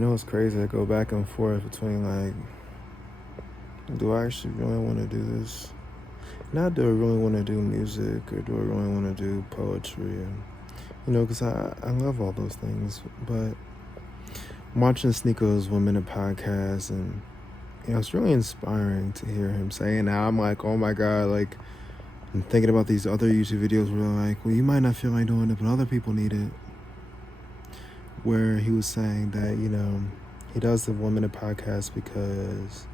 It's crazy. I go back and forth between like, do I actually really want to do this? Not do I really want to do music or do I really want to do poetry? And, because I love all those things. But I'm watching Sneako's 1 Minute podcast and, it's really inspiring to hear him saying that. I'm like, oh my God, like, I'm thinking about these other YouTube videos where they're like, well, you might not feel like doing it, but other people need it. Where he was saying that, he does the 1 Minute podcast because,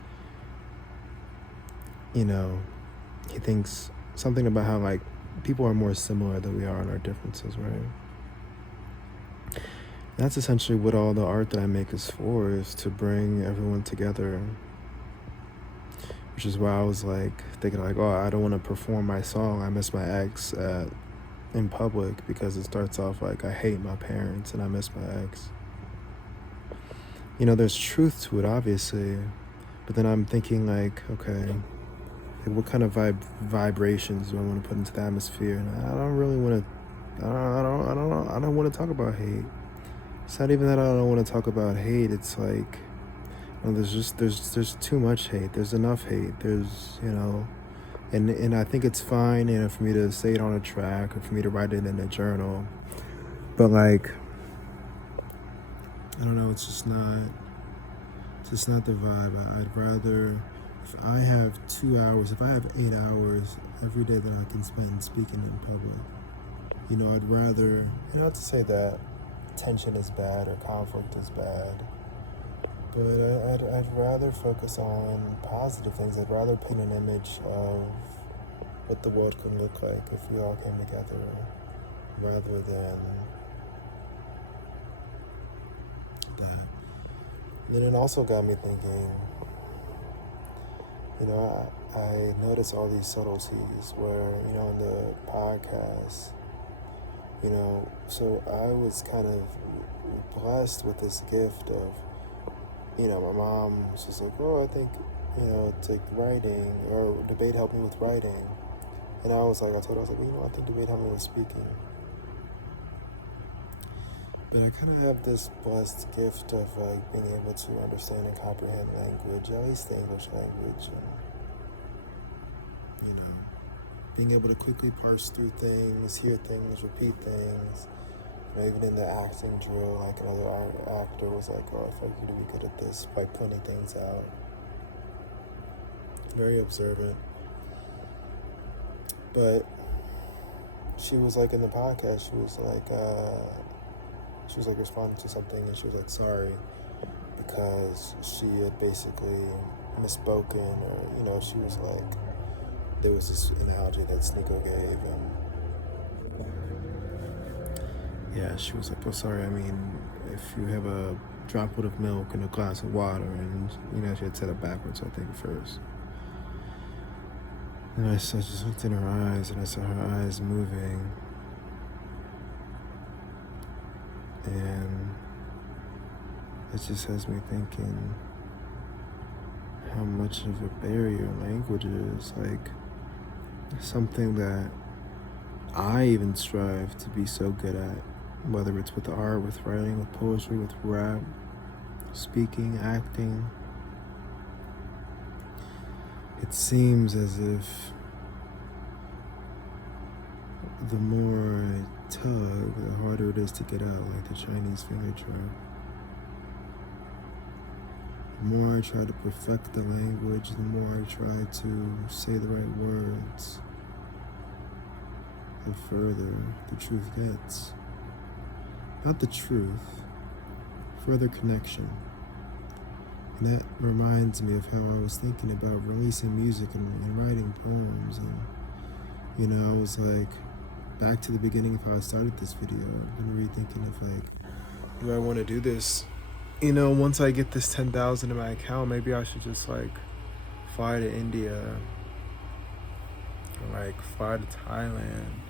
he thinks something about how, like, people are more similar than we are in our differences, right? That's essentially what all the art that I make is for, is to bring everyone together. Which is why I was, like, thinking, like, oh, I don't want to perform my song, I Miss My Ex, in public, because it starts off like, I hate my parents and I miss my ex. There's truth to it, obviously, but then I'm thinking, like, okay, what kind of vibrations do I want to put into the atmosphere? And I don't really want to. I don't want to talk about hate. It's not even that I don't want to talk about hate. It's like, there's too much hate. There's enough hate. There's and I think it's fine, for me to say it on a track or for me to write it in a journal. But like, I don't know. It's just not the vibe. I'd rather, if I have 2 hours, if I have 8 hours every day that I can spend speaking in public, I'd rather, not to say that tension is bad or conflict is bad, but I'd rather focus on positive things. I'd rather paint an image of what the world could look like if we all came together, rather than that. Then it also got me thinking, I notice all these subtleties where, in the podcast, so I was kind of blessed with this gift of, my mom was just like, oh, I think, take writing or debate helped me with writing. And I told her, I was like, well, I think debate helped me with speaking. But I kind of have this blessed gift of, like, being able to understand and comprehend language, at least the English language, and, being able to quickly parse through things, hear things, repeat things. Even in the acting drill, like, another actor was like, oh, I thought you'd be good at this, by pointing things out. Very observant. But she was like, in the podcast, she was like responding to something, and she was like, sorry, because she had basically misspoken, or, she was like, there was this analogy that Sneeko gave, and yeah, she was like, well, sorry, I mean, if you have a droplet of milk and a glass of water, and, she had said it backwards, I think, first. And I just looked in her eyes, and I saw her eyes moving. And it just has me thinking how much of a barrier language is. Like, something that I even strive to be so good at, whether it's with art, with writing, with poetry, with rap, speaking, acting. It seems as if the more I tug, the harder it is to get out, like the Chinese finger trap. The more I try to perfect the language, the more I try to say the right words, the further the truth gets. Not the truth, further connection. And that reminds me of how I was thinking about releasing music and writing poems. And, I was like, back to the beginning of how I started this video, I've been rethinking of, like, do I want to do this? Once I get this 10,000 in my account, maybe I should just, like, fly to India, or, like, fly to Thailand,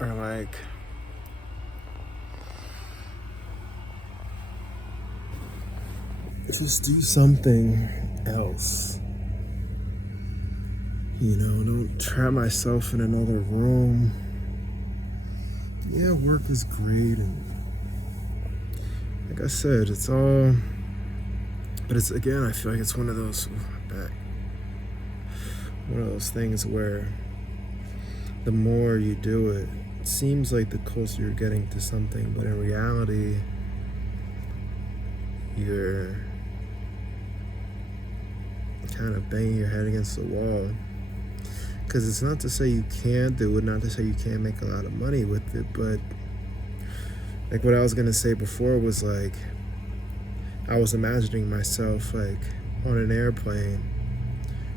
or, like, just do something else. Don't trap myself in another room. Yeah, work is great, and like I said, it's all, but it's, again, I feel like it's one of those, one of those things where the more you do it, it seems like the closer you're getting to something, but in reality, you're kind of banging your head against the wall. Because it's not to say you can't do it, not to say you can't make a lot of money with it, but like what I was gonna say before was like, I was imagining myself like on an airplane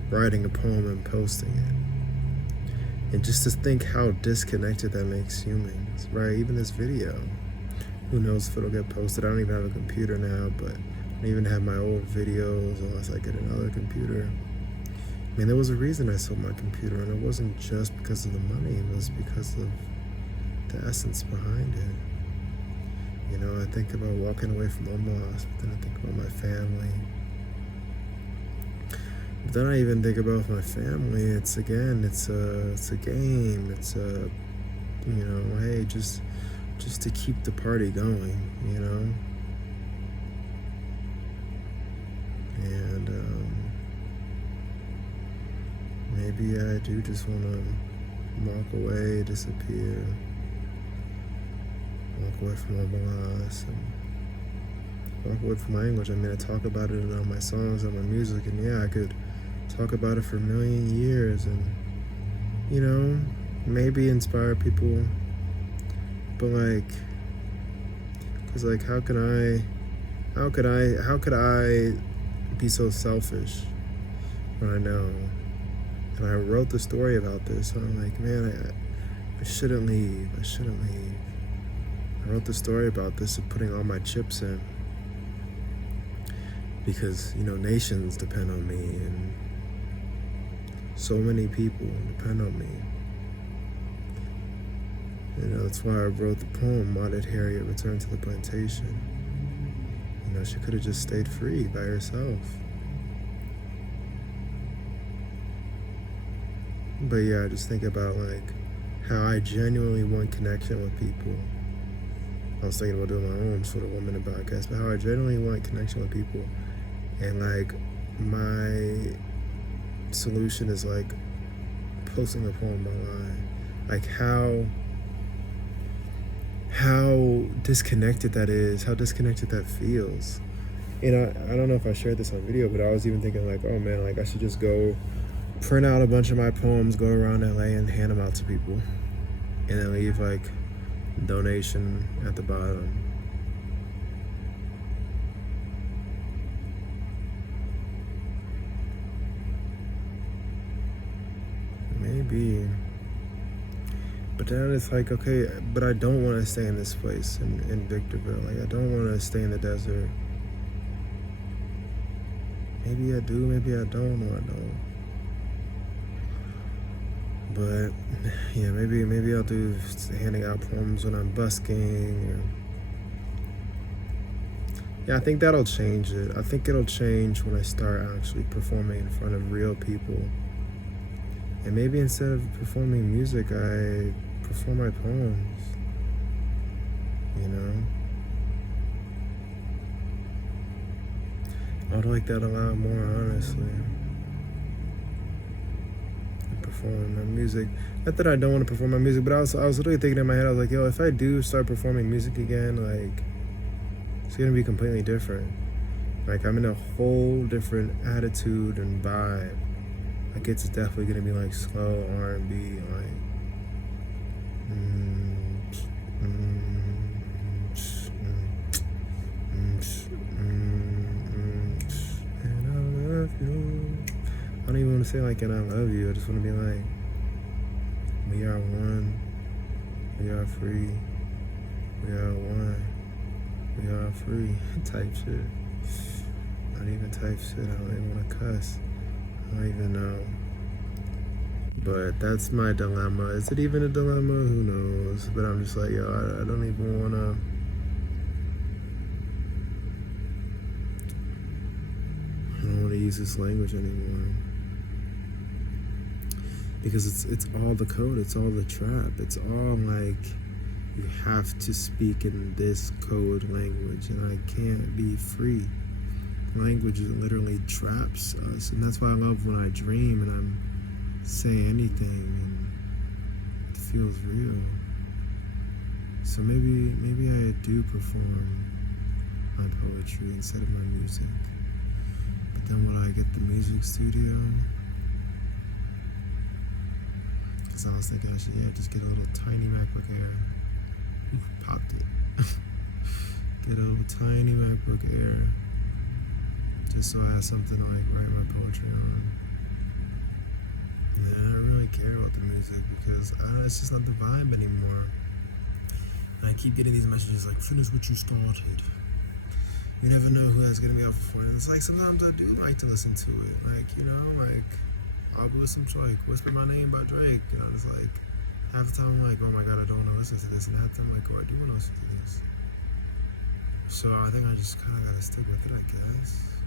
writing a poem and posting it. And just to think how disconnected that makes humans, right? Even this video, who knows if it'll get posted. I don't even have a computer now, but I don't even have my old videos unless I get another computer. I mean, there was a reason I sold my computer, and it wasn't just because of the money, it was because of the essence behind it. You know, I think about walking away from omelas, but then I think about my family. But then I even think about my family. It's, again, it's a game. It's a, you know, hey, just to keep the party going, you know. And maybe I do just want to walk away, disappear, walk away from omelas, and walk away from my language. I mean, I talk about it in all my songs, and my music, and yeah, I could talk about it for a million years, and, you know, maybe inspire people, but like, cause like, how could I be so selfish when I know? And I wrote the story about this, and I'm like, man, I shouldn't leave. I wrote the story about this of putting all my chips in, because, you know, nations depend on me, and so many people depend on me. You know, that's why I wrote the poem, Why Did Harriet Return to the Plantation? You know, she could have just stayed free by herself. But yeah, I just think about like how I genuinely want connection with people. I was thinking about doing my own sort of 1 minute podcast, but how I genuinely want connection with people. And like my solution is like posting a poem online. Like how disconnected that is, how disconnected that feels. You know, I don't know if I shared this on video, but I was even thinking like, oh man, like I should just go print out a bunch of my poems, go around LA and hand them out to people, and then leave like donation at the bottom. Maybe. But then it's like, okay, but I don't want to stay in this place in Victorville. Like, I don't want to stay in the desert. Maybe I do, maybe I don't, or I don't. But yeah, maybe I'll do handing out poems when I'm busking. Or... yeah, I think that'll change it. I think it'll change when I start actually performing in front of real people. And maybe instead of performing music, I perform my poems, you know? I'd like that a lot more, honestly. And performing my music. Not that I don't want to perform my music, but I was literally thinking in my head, I was like, yo, if I do start performing music again, like, it's gonna be completely different. Like, I'm in a whole different attitude and vibe. Like, it's definitely gonna be like slow R&B, like and I love you. I don't even want to say like and I love you. I just want to be like, we are one, we are free, we are one, we are free type shit. Not even type shit. I don't even want to cuss. I don't even know. But that's my dilemma. Is it even a dilemma? Who knows? But I'm just like, yo, I don't even want to... I don't want to use this language anymore. Because it's all the code. It's all the trap. It's all like you have to speak in this code language, and I can't be free. Language literally traps us, and that's why I love when I dream and I'm saying anything and it feels real. So maybe I do perform my poetry instead of my music. But then when I get the music studio, because I was thinking I should just get a little tiny MacBook Air. Ooh, popped it. Get a little tiny MacBook Air, just so I have something to like write my poetry on. And I don't really care about the music because it's just not the vibe anymore. And I keep getting these messages like, finish what you started. You never know who that's gonna be out for. And it's like sometimes I do like to listen to it. Like, I'll go listen to like Whisper My Name by Drake. And I was like, half the time I'm like, oh my god, I don't want to listen to this. And half the time I'm like, oh, I do want to listen to this. So I think I just kind of gotta stick with it, I guess.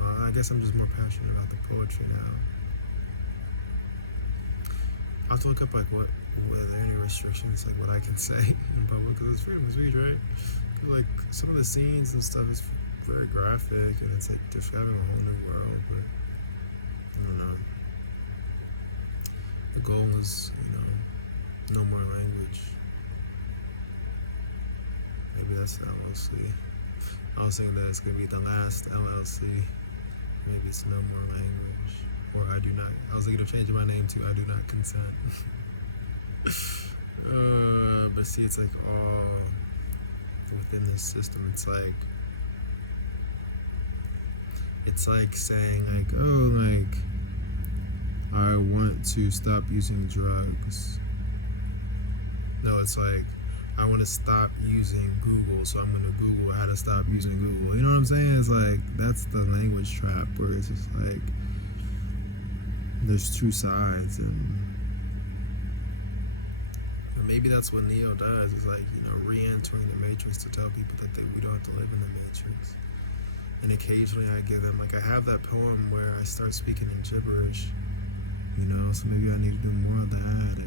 I guess I'm just more passionate about the poetry now. I have to look up like were there any restrictions, like what I can say in public, because it's freedom of speech, right? Like some of the scenes and stuff is very graphic, and it's like describing a whole new world, but I don't know. The goal is, no more language. Maybe that's the LLC. I was thinking that it's gonna be the last LLC. Maybe it's no more language, or I do not. I was thinking of changing my name to I do not consent. But see, it's like all within this system. It's like saying like, oh, like I want to stop using drugs. No, it's like I want to stop using Google, so I'm gonna Google how to stop using Google. You know what I'm saying? It's like that's the language trap, where it's just like there's two sides, and maybe that's what Neo does. Is like re-entering the Matrix to tell people that we don't have to live in the Matrix. And occasionally I give them I have that poem where I start speaking in gibberish, so maybe I need to do more of that.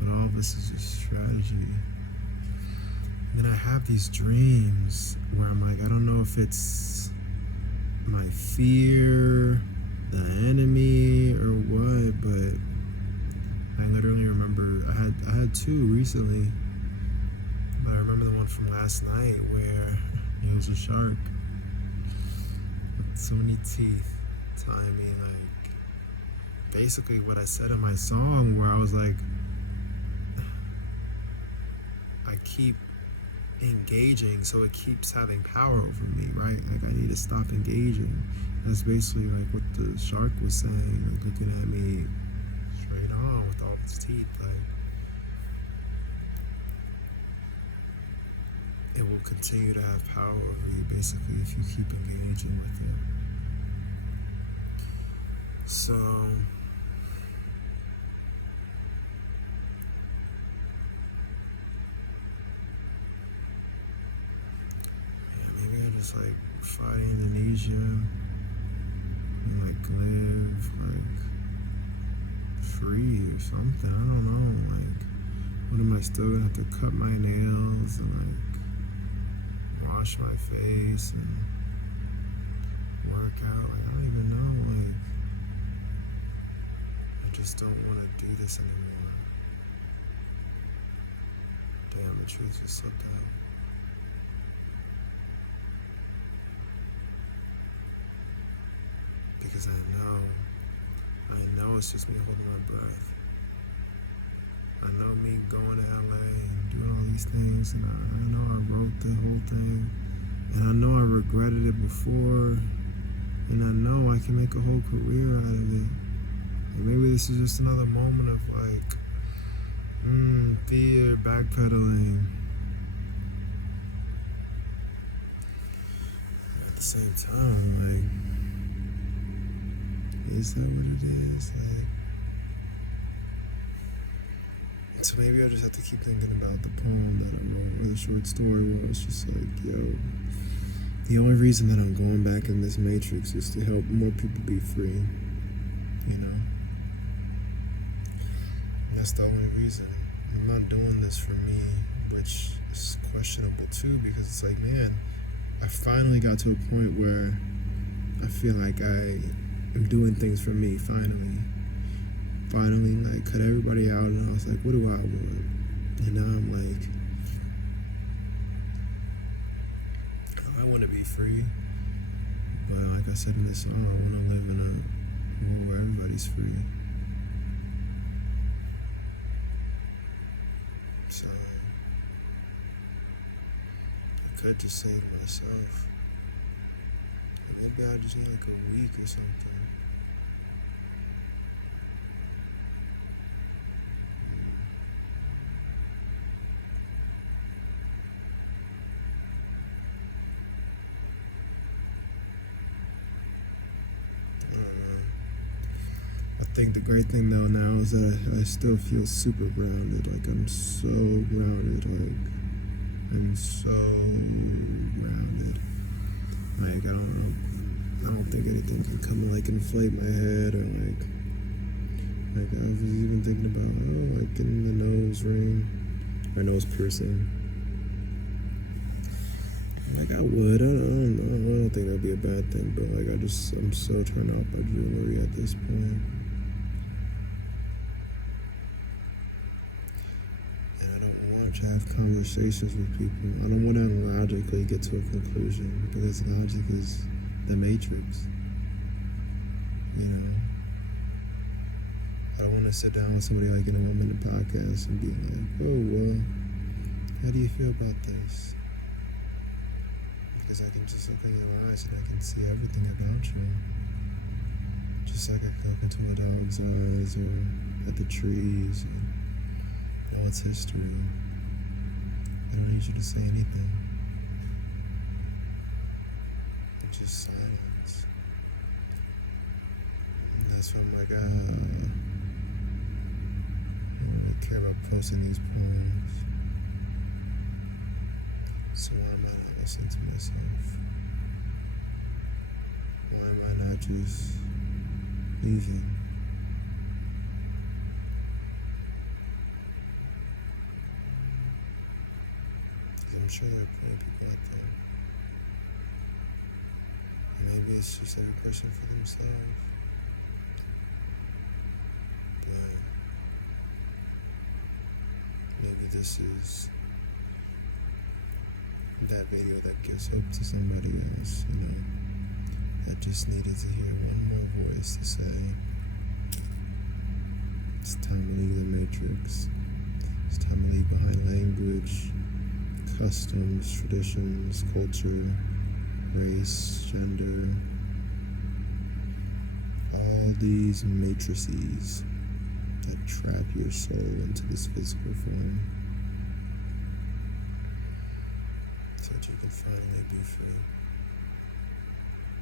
But all of this is just strategy. And then I have these dreams where I'm like, I don't know if it's my fear, the enemy, or what, but I literally remember I had two recently, but I remember the one from last night where it was a shark with so many teeth tying me, like basically what I said in my song, where I was like, I keep engaging, so it keeps having power over me, right? Like I need to stop engaging. That's basically like what the shark was saying, like looking at me straight on with all its teeth. Like it will continue to have power over you, basically, if you keep engaging with it. So like fly to Indonesia and like live like free or something. I don't know. Like, what am I still gonna have to cut my nails and like wash my face and work out? Like, I don't even know. Like, I just don't want to do this anymore. Damn, the truth just slipped out. Because I know it's just me holding my breath. I know me going to LA and doing all these things, and I know I wrote the whole thing, and I know I regretted it before, and I know I can make a whole career out of it. And maybe this is just another moment of like, fear, backpedaling. At the same time, like, is that what it is? Like, so maybe I just have to keep thinking about the poem that I wrote, or the short story, where it's just like, yo, the only reason that I'm going back in this matrix is to help more people be free, And that's the only reason. I'm not doing this for me, which is questionable too, because it's like, man, I finally got to a point where I feel like I am doing things for me, finally, like, cut everybody out, and I was like, what do I want? And now I'm like, I want to be free, but like I said in this song, I want to live in a world where everybody's free. So I could just say to myself, maybe I just need like a week or something. I think the great thing though now is that I still feel super grounded. Like I'm so grounded. Like I'm so grounded. Like I don't think anything can come and like inflate my head or like I was even thinking about like getting the nose ring or nose piercing. Like I would. I don't think that'd be a bad thing, but like I'm so turned off by jewelry at this point. To have conversations with people. I don't want to logically get to a conclusion because logic is the matrix. You know, I don't want to sit down with somebody like in a 1 minute podcast and be like, oh, well, how do you feel about this? Because I can just look at your eyes and I can see everything about you. Just like I can look into a dog's eyes or at the trees and know its history. I don't need you to say anything. It's just silence. And that's why I'm like, I don't really care about posting these poems. So why am I not listening to myself? Why am I not just leaving? I'm sure there are plenty of people out there. And maybe it's just every person for themselves. But maybe this is that video that gives hope to somebody else, you know, that just needed to hear one more voice to say, it's time to leave the matrix. It's time to leave behind language, customs, traditions, culture, race, gender, all these matrices that trap your soul into this physical form so that you can finally be free.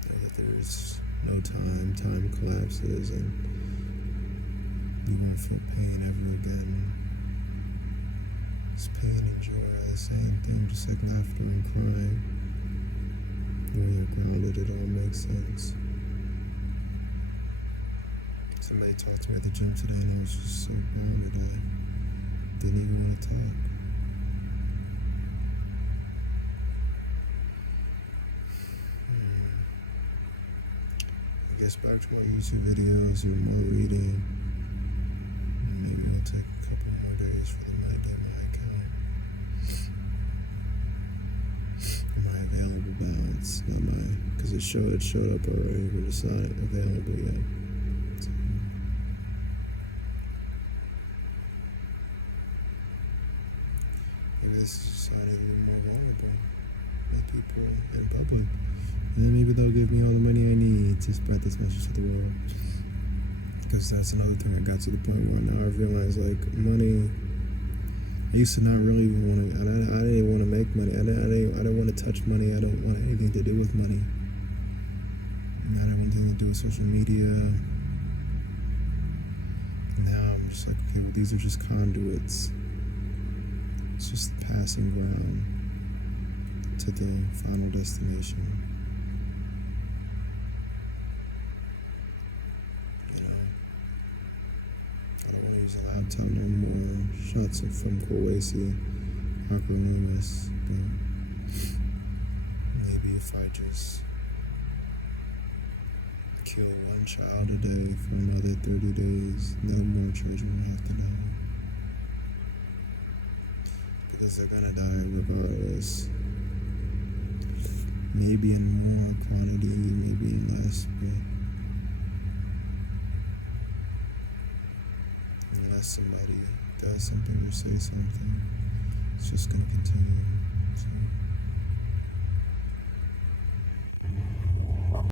Know that there is no time collapses and you won't feel pain ever again. It's pain and joy are the same thing, just like laughter and crying. When you're grounded, it all makes sense. Somebody talked to me at the gym today and I was just so grounded I didn't even want to talk. I guess back to more YouTube videos or more reading. Maybe I'll take a couple more days for the money to get my account. My available balance, not my, because it showed up already, but it's not available yet. So, maybe this is deciding to be more vulnerable with people in public. And then maybe they'll give me all the money I need to spread this message to the world. Because that's another thing I got to the point where now I realize, like, money, I used to not really even want to, I didn't even want to make money. I didn't want to touch money. I don't want anything to do with money. I didn't want anything to do with social media. Now I'm just like, okay, well, these are just conduits. It's just passing ground to the final destination. You know, I don't want to use a laptop no more. shots from Kuwaisi, acra, lumis. Maybe if I just kill one child a day for another 30 days, no more children have to die. Because they're gonna die regardless. Maybe in more quantity, maybe in less, but unless somebody does something or say something, it's just gonna continue. So.